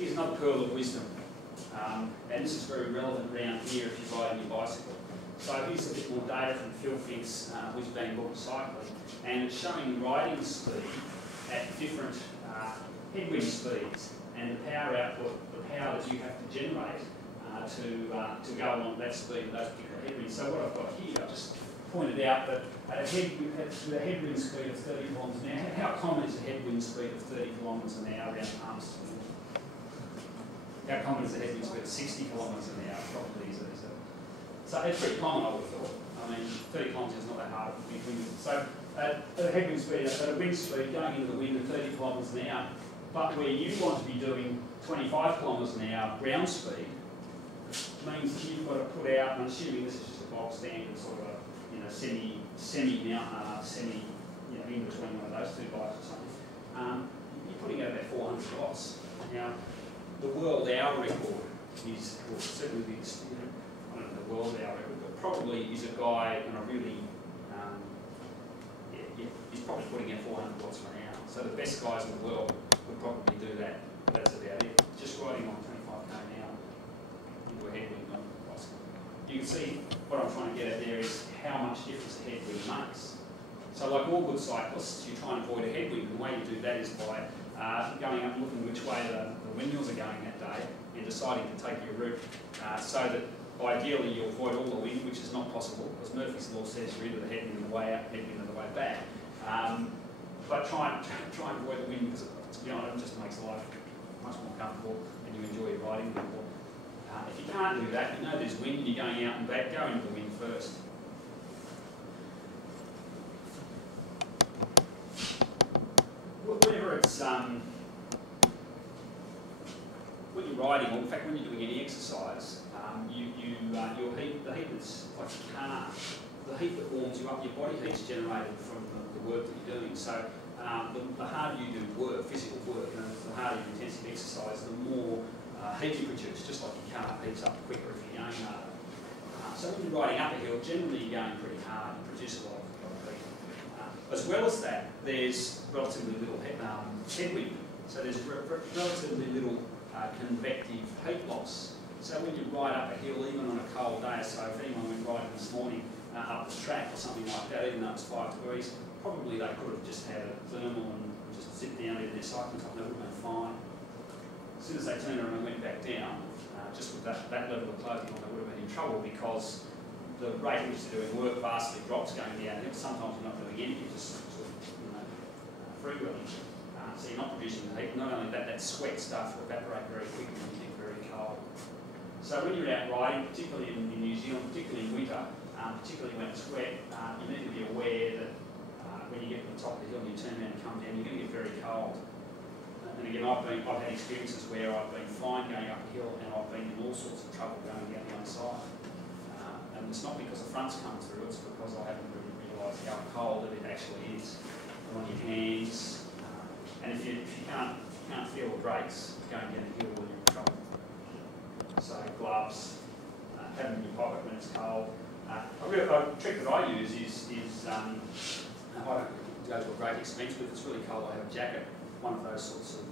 Here's another pearl of wisdom, and this is very relevant around here if you're riding your bicycle. So here's a bit more data from Phil Fink's, who's been booked cycling, and it's showing riding speed at different headwind speeds and the power output, the power that you have to generate to go along that speed of those particular headwinds. So what I've got here, I've just pointed out that at a headwind speed of 30 kilometres an hour, how common is a headwind speed of 30 kilometres an hour around Palmerston? How common is a headwind speed of 60 kilometres an hour? Probably is it. So it's pretty common, I would have thought. I mean, 30 kilometres is not that hard. So at a headwind speed, at a wind speed going into the wind at 30 kilometres an hour, but where you want to be doing 25 kilometres an hour ground speed, means that you've got to put out, and I'm assuming this is just a box standard sort of a semi mountain, in between one of those two bikes or something. You're putting out about 400 watts. Now, the world hour record is, well, certainly I don't know the world hour record, but probably is a guy on a really, he's probably putting out 400 watts an hour. So the best guys in the world would probably do that. But that's about it. Just riding on 25 km an hour into a headwind on a bicycle. You can see what I'm trying to get at there is how much difference a headwind makes. So like all good cyclists, you try and avoid a headwind, and the way you do that is by going up and looking which way the windmills are going that day and deciding to take your route so that ideally you avoid all the wind, which is not possible because Murphy's Law says you're either the headwind on the way out, headwind on the way back. But try and avoid the wind because it just makes life much more comfortable and you enjoy your riding more. If you can't do that, you know there's wind and you're going out and back, go into the wind first. Whenever it's when you're riding, or in fact when you're doing any exercise, your heat, the heat that's like a car, the heat that warms you up, your body heat's generated from the work that you're doing. So the harder you do work, physical work, the harder your intensive exercise, the more heat you produce, just like your car heats up quicker if you're going harder. So when you're riding up a hill, generally you're going pretty hard, you produce a lot of heat. As well as that, there's relatively little headwind, so there's relatively little convective heat loss. So when you ride up a hill, even on a cold day, so if anyone went riding this morning up the track or something like that, even though it's 5 degrees, probably they could have just had a thermal and just zipped down into their cycling top and they would have been fine. As soon as they turned around and went back down, just with that level of clothing on, they would have been in trouble because the rate at which they're doing work vastly drops going downhill. Sometimes you're not doing anything, just sort of, free-wheeling. So you're not producing the heat. Not only that, that sweat starts to evaporate very quickly when you get very cold. So when you're out riding, particularly in New Zealand, particularly in winter, particularly when it's wet, you need to be aware that when you get to the top of the hill and you turn around and come down, you're going to get very cold. And again, I've had experiences where I've been fine going up a hill and I've been in all sorts of trouble going down the other side. And it's not because the front's come through, it's because I haven't really realised how cold it actually is. And on your hands, and if you can't feel the brakes going down the hill, you're in trouble. So gloves, have them in your pocket when it's cold. A trick that I use is I don't go to a great expense, but if it's really cold, I have a jacket. One of those sorts of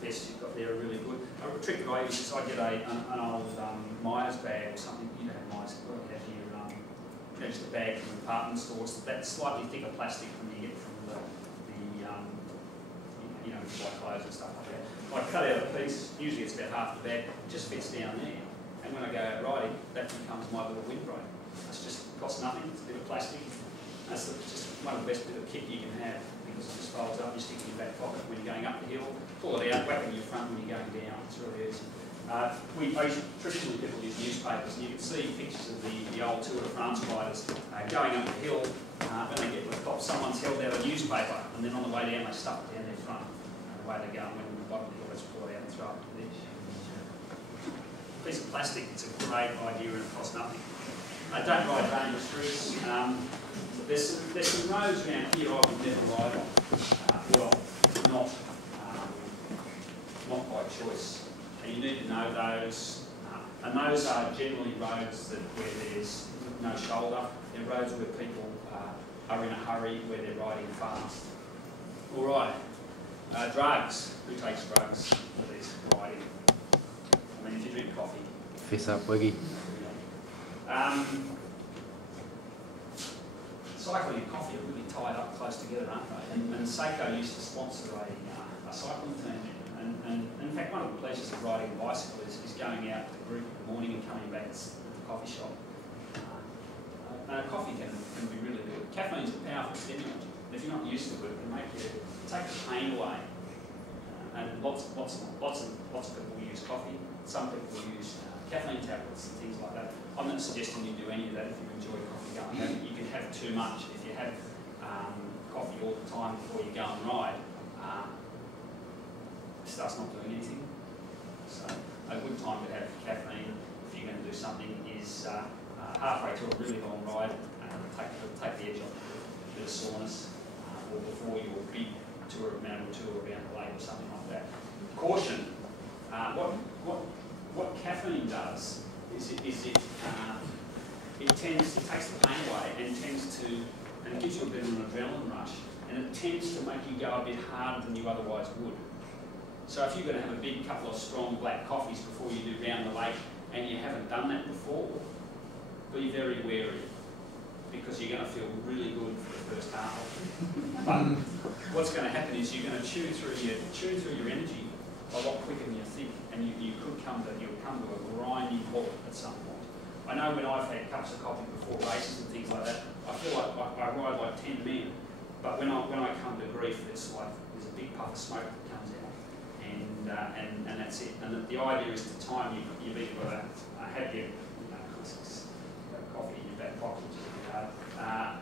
vests you've got there are really good. A trick that I use is I get an old Myers bag or something. You know, Myers have here, just a bag from department stores. That slightly thicker plastic than you get from the white clothes and stuff like that. I cut out a piece. Usually it's about half the bag. It just fits down there. And when I go out riding, that becomes my little windbreak. It's just costs nothing. It's a bit of plastic. That's just one of the best bit of kit you can have. Because it just folds up, you stick it in your back pocket when you're going up the hill, pull it out, whack it in your front when you're going down. It's really easy. Traditionally people use newspapers, and you can see pictures of the old Tour de France riders going up the hill. When they get to the top, someone's held out a newspaper, and then on the way down they stuff it down their front. And away they go, and when the bottom of the hill, let's pull it out and throw it to the ditch. Piece of plastic, it's a great idea and it costs nothing. Don't ride dangerous routes. There's some roads around here I would never ride on. Not by choice. And you need to know those. And those are generally roads where there's no shoulder. They're roads where people are in a hurry, where they're riding fast. All right. Drugs. Who takes drugs for this riding? I mean, if you drink coffee. Fist up, Wiggy. Cycling and coffee are really tied up close together, aren't they? And Seiko used to sponsor a cycling team. And in fact, one of the pleasures of riding a bicycle is going out with the group in the morning and coming back to the coffee shop. Coffee can be really good. Caffeine's a powerful stimulant. If you're not used to it, it can take the pain away. And lots of people use coffee. Some people use caffeine tablets and things like that. I'm not suggesting you do any of that if you enjoy coffee going. You can have too much. If you have coffee all the time before you go and ride, it starts not doing anything. So a good time to have caffeine if you're going to do something is halfway through a really long ride, take the edge off a bit of soreness, or before your big tour, mountain tour around the lake or something like that. Caution. What caffeine does is it takes the pain away and gives you a bit of an adrenaline rush, and it tends to make you go a bit harder than you otherwise would. So if you're going to have a big couple of strong black coffees before you do round the lake and you haven't done that before, be very wary, because you're going to feel really good for the first half. But what's going to happen is you're going to chew through your energy a lot quicker than you think, and you'll come to a grinding halt at some point. I know when I've had cups of coffee before races and things like that, I feel like I ride like 10 men. But when I come to grief, it's like there's a big puff of smoke that comes out, and that's it. And the idea is to time you've either got to have your coffee in your back pocket,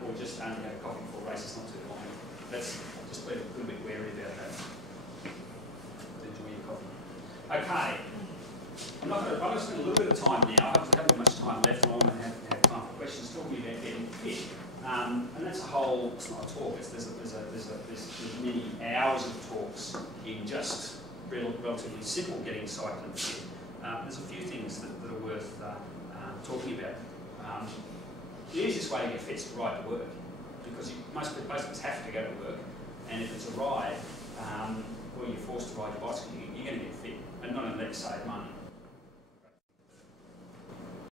or just only have coffee before races, not too long. That's just be a little bit wary about that. Enjoy your coffee. Okay. I'm going to spend a little bit of time now. I haven't much time left, and I want to have time for questions talking about getting fit. And that's a whole. It's not a talk. There's many hours of talks in just relatively simple getting cycling fit. There's a few things that are worth talking about. The easiest way to get fit is to ride to work, because most of us have to go to work, and if it's a ride, or you're forced to ride your bicycle, you're going to get fit, and not only that, you save money.